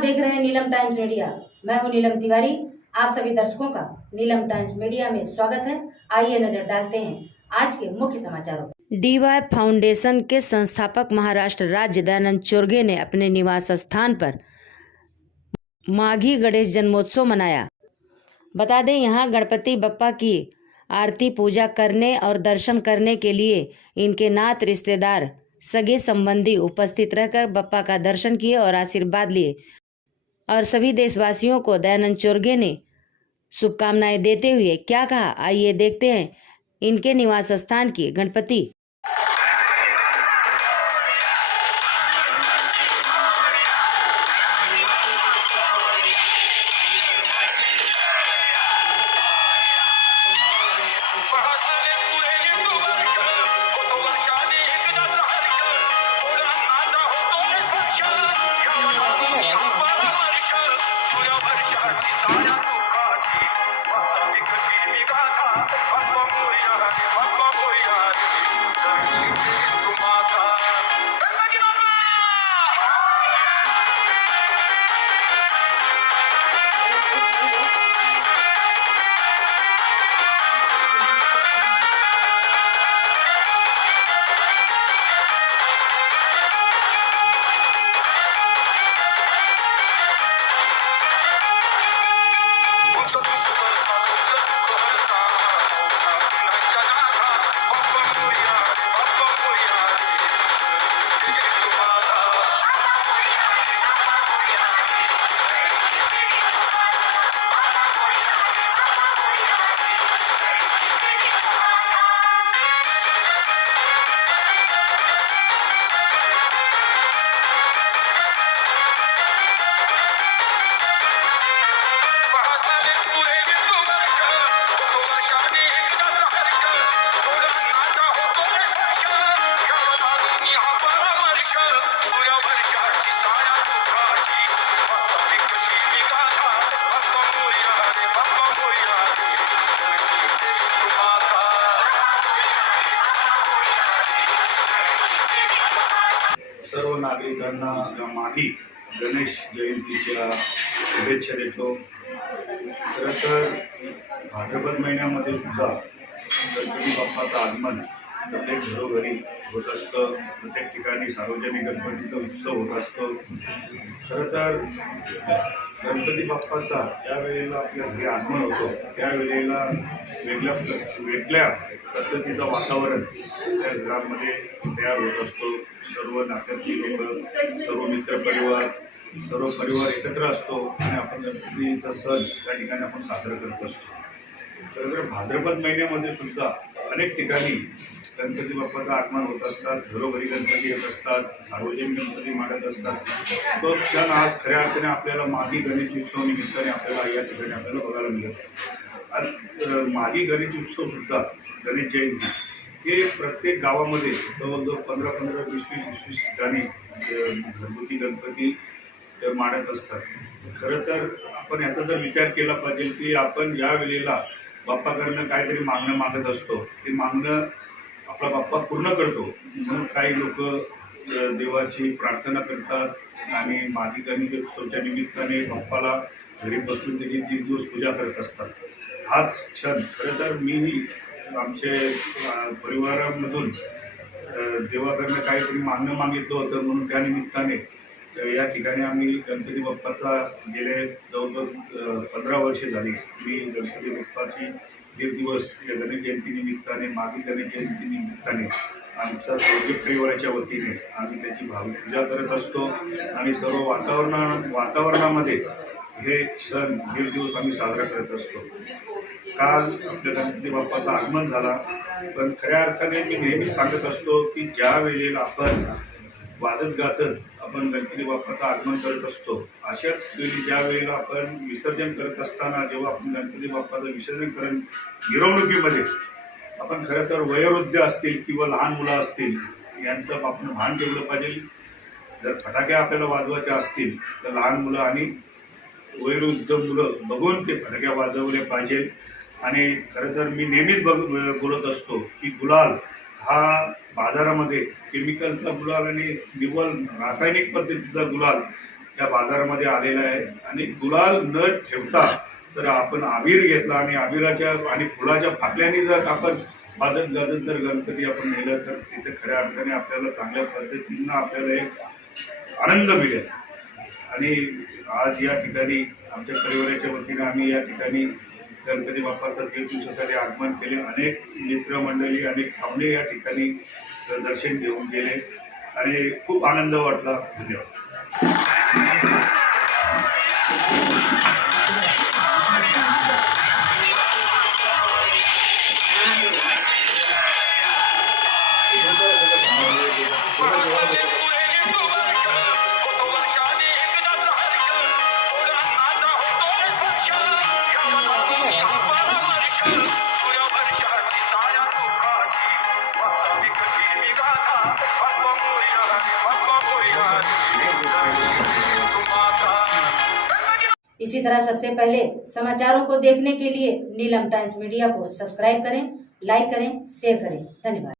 आप देख रहे हैं नीलम टाइम्स मीडिया। मैं हूं नीलम तिवारी। आप सभी दर्शकों का नीलम टाइम्स मीडिया में स्वागत है। आइए नजर डालते हैं आज के मुख्य समाचारों। DY फाउंडेशन के संस्थापक महाराष्ट्र राज्य दयानंद चोरगे ने अपने निवास स्थान पर माघी गणेश जन्मोत्सव मनाया। बता दें, यहाँ गणपति बप्पा की आरती पूजा करने और दर्शन करने के लिए इनके नात रिश्तेदार सगे संबंधी उपस्थित रहकर बप्पा का दर्शन किए और आशीर्वाद लिए। और सभी देशवासियों को दयानंद चोरगे ने शुभकामनाएं देते हुए क्या कहा, आइए देखते हैं इनके निवास स्थान की गणपति सर्व नागरिकांना माघी गणेश जयंतीच्या शुभेच्छा देतो। खरं तर भाद्रपद महिन्यामध्ये सुद्धा गणपती बाप्पाचं आगमन प्रत्येक घरोघरी होत असतं, प्रत्येक ठिकाणी सार्वजनिक गणपतीचा उत्सव होत असतो। खरं तर गणपती बाप्पाचा ज्या वेळेला आपल्या घरी आगमन होतं त्यावेळेला वेगळ्या पद्धतीचं वातावरण त्या घरामध्ये तयार होत असतो। सर्व नात्यातली लोक, सर्व सर्व परिवार एकत्र असतो आणि आपण गणपतीचा सण त्या ठिकाणी आपण साजरा करत असतो। खरं तर भाद्रपद महिन्यामध्ये सुद्धा अनेक ठिकाणी गणपती बाप्पाचं आगमन होत असतात, घरोघरी गणपती येत असतात, सार्वजनिक गणपती मांडत असतात। तो क्षण आज खऱ्या अर्थाने आपल्याला माघी गणेश उत्सव निमित्ताने आपल्याला या ठिकाणी आपल्याला बघायला मिळत। आज माघी गणेश उत्सव सुद्धा गणेश जयंती हे प्रत्येक गावामध्ये जवळजवळ 15-15, 20-20 ठिकाणी घरगुती गणपती मांडत असतात। खरं तर आपण याचा जर विचार केला पाहिजे की आपण ज्या वेळेला बाप्पाकडनं काहीतरी मागणं मागत असतो, ते मागणं आपला बाप्पा पूर्ण करतो। म्हणून काही लोक देवाची प्रार्थना करतात आणि माघी गणेश उत्सवाच्या निमित्ताने बाप्पाला घरी बसून त्याची 3 दिवस पूजा करत असतात। हाच क्षण खरं तर मीही आमचे परिवारामधून देवाकडनं काहीतरी मागणं मागितलं होतं, म्हणून त्या निमित्ताने या ठिकाणी आम्ही गणपती बाप्पाचा गेले जवळजवळ 15 वर्षे झाली मी गणपती बाप्पाची 1 दिवस या गणेश जयंती निमित्ताने, माघी गणेश जयंती निमित्ताने आमच्या प्रोजेक्ट परिवाराच्या वतीने आम्ही त्याची भावपूजा करत असतो आणि सर्व वातावरणामध्ये हे क्षण 1 दिवस आम्ही साजरा करत असतो। काल आपल्या गणपती बाप्पाचं आगमन झाला, पण खऱ्या अर्थाने मी नेहमी सांगत असतो की ज्या वेळेला आपण वाजत गाजत आपण गणपती बाप्पाचं आगमन करत असतो, अशाच वेळी ज्या वेळेला आपण विसर्जन करत असताना जेव्हा आपण गणपती बाप्पाचं विसर्जन मिरवणुकीमध्ये आपण खरं तर वयोवृद्ध असतील किंवा लहान मुलं असतील यांचं आपण भान ठेवलं पाहिजे। जर फटाके आपल्याला वाजवायचे असतील तर लहान मुलं आणि वयोवृद्ध मुलं बघून ते फटाके वाजवले पाहिजे। आणि खरं तर मी नेहमीच बोलत असतो की गुलाल हा बाजारामध्ये केमिकलचा गुलाल आणि निव्वळ रासायनिक पद्धतीचा गुलाल या बाजारामध्ये आलेला आहे आणि गुलाल न ठेवता जर आपण अबीर घेतला आणि अबीराच्या आणि फुलाच्या फाकल्याने जर आपण वाजत गाजत जर गणपती आपण नेलं तर तिथे खऱ्या अर्थाने आपल्याला चांगल्या पद्धतीनं आपल्याला एक आनंद मिळेल. आणि आज या ठिकाणी आमच्या परिवाराच्या वतीने आम्ही या ठिकाणी गणपती बाप्पाचं 1.5 दिवसासाठी आगमन केले. अनेक मित्रमंडळी अनेक पाहुणे या ठिकाणी दर्शन घेऊन गेले आणि खूप आनंद वाटला. धन्यवाद. इसी तरह सबसे पहले समाचारों को देखने के लिए नीलम टाइम्स मीडिया को सब्सक्राइब करें, लाइक करें, शेयर करें. धन्यवाद.